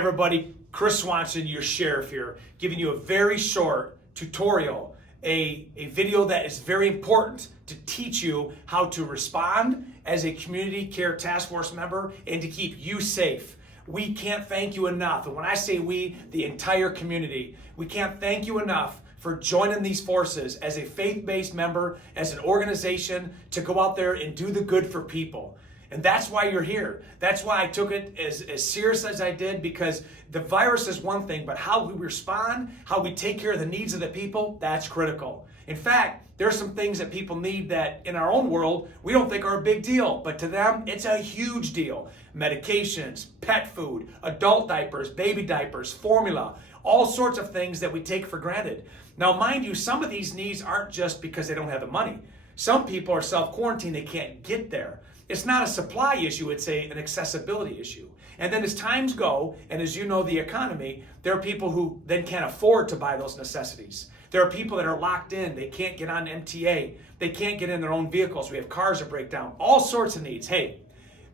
everybody, Chris Swanson, your sheriff here, giving you a very short tutorial, a video that is very important to teach you how to respond as a community care task force member and to keep you safe. We can't thank you enough. And when I say we, the entire community, we can't thank you enough for joining these forces as a faith-based member, as an organization, to go out there and do the good for people. And that's why you're here. That's why I took it as serious as I did, because the virus is one thing, but how we respond, how we take care of the needs of the people, that's critical. In fact, there are some things that people need that in our own world we don't think are a big deal, but to them it's a huge deal. Medications, pet food, adult diapers, baby diapers, formula, all sorts of things that we take for granted. Now, mind you, some of these needs aren't just because they don't have the money. Some people are self-quarantined, they can't get there. It's not a supply issue, it's an accessibility issue. And then as times go, and as you know the economy, there are people who then can't afford to buy those necessities. There are people that are locked in, they can't get on MTA, they can't get in their own vehicles, we have cars that break down, all sorts of needs. Hey,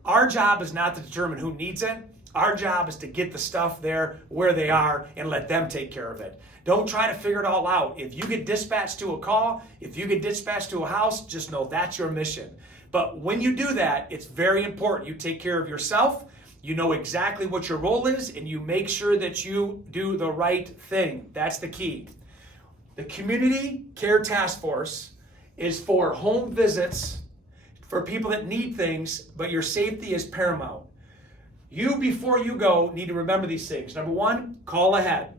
our job is not to determine who needs it. Our job is to get the stuff there where they are and let them take care of it. Don't try to figure it all out. If you get dispatched to a call, if you get dispatched to a house, just know that's your mission. But when you do that, it's very important you take care of yourself, you know exactly what your role is, and you make sure that you do the right thing. That's the key. The Community Care Task Force is for home visits for people that need things, but your safety is paramount. You, before you go, need to remember these things. Number one, call ahead.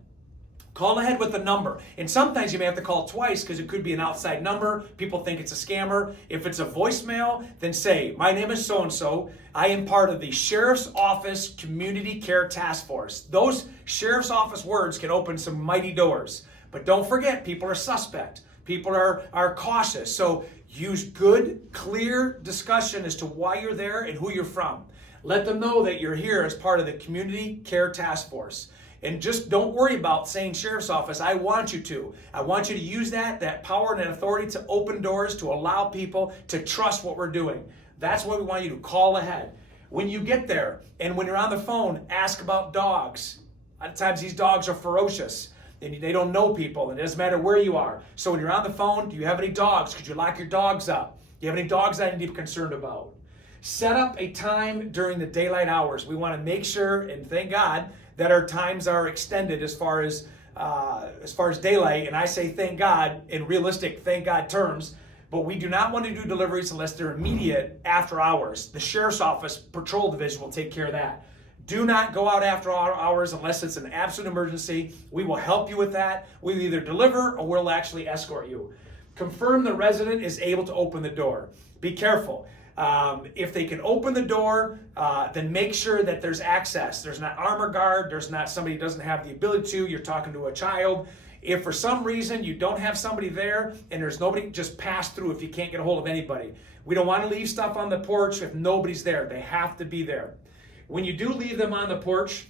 Call ahead with the number. And sometimes you may have to call twice because it could be an outside number. People think it's a scammer. If it's a voicemail, then say, my name is so-and-so. I am part of the Sheriff's Office Community Care Task Force. Those Sheriff's Office words can open some mighty doors. But don't forget, people are suspect. People are cautious. So use good, clear discussion as to why you're there and who you're from. Let them know that you're here as part of the Community Care Task Force. And just don't worry about saying Sheriff's Office. I want you to. I want you to use that power and that authority to open doors, to allow people to trust what we're doing. That's why we want you to call ahead. When you get there and when you're on the phone, ask about dogs. A lot of times these dogs are ferocious and they don't know people, and it doesn't matter where you are. So when you're on the phone, do you have any dogs? Could you lock your dogs up? Do you have any dogs that I need to be concerned about? Set up a time during the daylight hours. We want to make sure, and thank God, that our times are extended as far as daylight. And I say thank God in realistic thank God terms, but we do not want to do deliveries unless they're immediate after hours. The Sheriff's Office Patrol Division will take care of that. Do not go out after hours unless it's an absolute emergency. We will help you with that. We'll either deliver or we'll actually escort you. Confirm the resident is able to open the door. Be careful. If they can open the door, then make sure that there's access. There's not armor guard. There's not somebody who doesn't have the ability to. You're talking to a child. If for some reason you don't have somebody there and there's nobody, just pass through if you can't get a hold of anybody. We don't want to leave stuff on the porch if nobody's there. They have to be there. When you do leave them on the porch,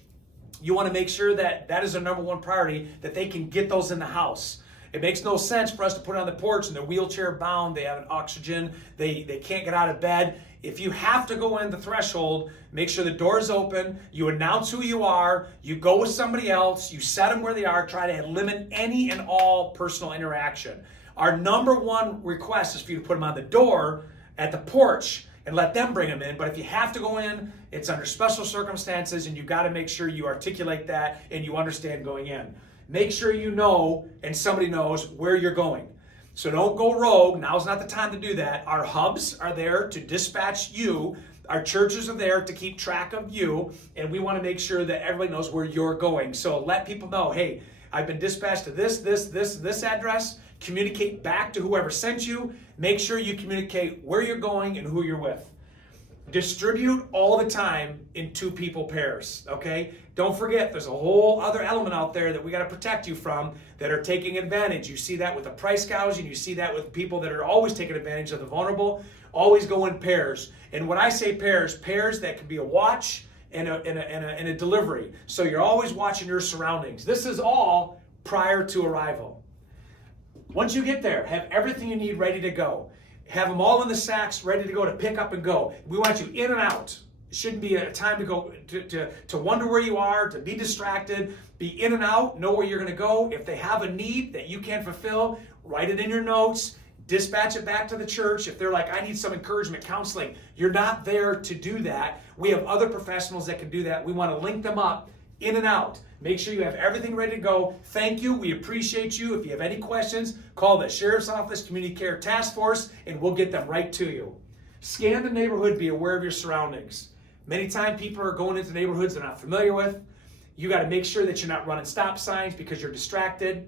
you want to make sure that that is their number one priority, that they can get those in the house. It makes no sense for us to put it on the porch and they're wheelchair bound, they have an oxygen, they can't get out of bed. If you have to go in the threshold, make sure the door is open, you announce who you are, you go with somebody else, you set them where they are, try to limit any and all personal interaction. Our number one request is for you to put them on the door at the porch and let them bring them in. But if you have to go in, it's under special circumstances and you've got to make sure you articulate that and you understand going in. Make sure you know and somebody knows where you're going. So don't go rogue. Now's not the time to do that. Our hubs are there to dispatch you. Our churches are there to keep track of you. And we want to make sure that everybody knows where you're going. So let people know, hey, I've been dispatched to this address. Communicate back to whoever sent you. Make sure you communicate where you're going and who you're with. Distribute all the time in 2-people pairs, okay? Don't forget, there's a whole other element out there that we got to protect you from that are taking advantage. You see that with the price gouging. You see that with people that are always taking advantage of the vulnerable. Always go in pairs. And when I say pairs that can be a watch and a delivery. So you're always watching your surroundings. This is all prior to arrival. Once you get there, have everything you need ready to go. Have them all in the sacks ready to go to pick up and go. We want you in and out. shouldn't be a time to go to wonder where you are, to be distracted, be in and out, know where you're going to go. If they have a need that you can't fulfill, write it in your notes, dispatch it back to the church. If they're like, I need some encouragement, counseling, you're not there to do that. We have other professionals that can do that. We want to link them up in and out. Make sure you have everything ready to go. Thank you. We appreciate you. If you have any questions, call the Sheriff's Office Community Care Task Force and we'll get them right to you. Scan the neighborhood. Be aware of your surroundings. Many times people are going into neighborhoods they're not familiar with. You got to make sure that you're not running stop signs because you're distracted.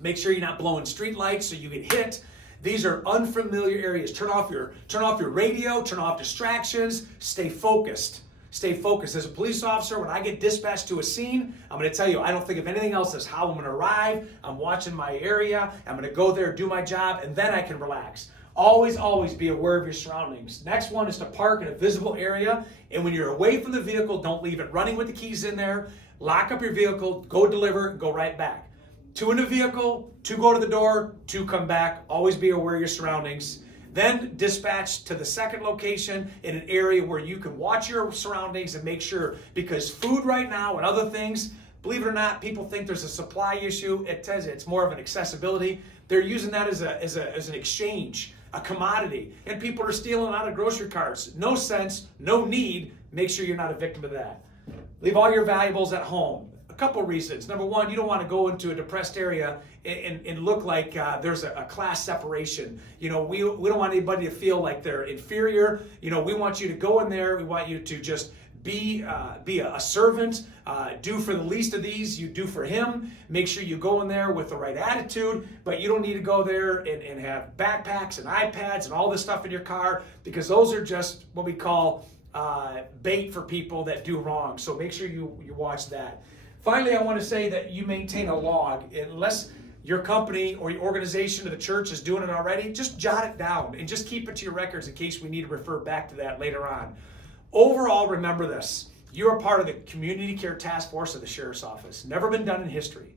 Make sure you're not blowing street lights so you get hit. These are unfamiliar areas. Turn off your radio, turn off distractions, stay focused. Stay focused. As a police officer, when I get dispatched to a scene, I'm going to tell you, I don't think of anything else as how I'm going to arrive. I'm watching my area. I'm going to go there, do my job, and then I can relax. Always, always be aware of your surroundings. Next one is to park in a visible area. And when you're away from the vehicle, don't leave it running with the keys in there. Lock up your vehicle, go deliver, and go right back. 2 in the vehicle, 2 go to the door, 2 come back. Always be aware of your surroundings. Then dispatch to the second location in an area where you can watch your surroundings and make sure, because food right now and other things, believe it or not, people think there's a supply issue. It's more of an accessibility. They're using that as an exchange, a commodity, and people are stealing out of grocery carts. No sense, no need. Make sure you're not a victim of that. Leave all your valuables at home. A couple reasons. Number one, you don't want to go into a depressed area and look like there's a class separation. We don't want anybody to feel like they're inferior. We want you to go in there. We want you to just be a servant. Do for the least of these, you do for him. Make sure you go in there with the right attitude, but you don't need to go there and have backpacks and iPads and all this stuff in your car, because those are just what we call bait for people that do wrong. So make sure you watch that. Finally, I want to say that you maintain a log. Unless your company or your organization or the church is doing it already, just jot it down and just keep it to your records in case we need to refer back to that later on. Overall, remember this. You're a part of the Community Care Task Force of the Sheriff's Office. Never been done in history.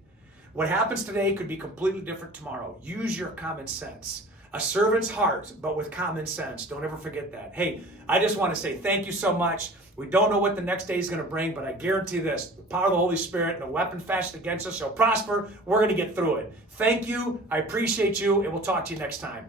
What happens today could be completely different tomorrow. Use your common sense. A servant's heart, but with common sense. Don't ever forget that. Hey, I just want to say thank you so much. We don't know what the next day is going to bring, but I guarantee this. The power of the Holy Spirit, no weapon fashioned against us shall prosper. We're going to get through it. Thank you. I appreciate you, and we'll talk to you next time.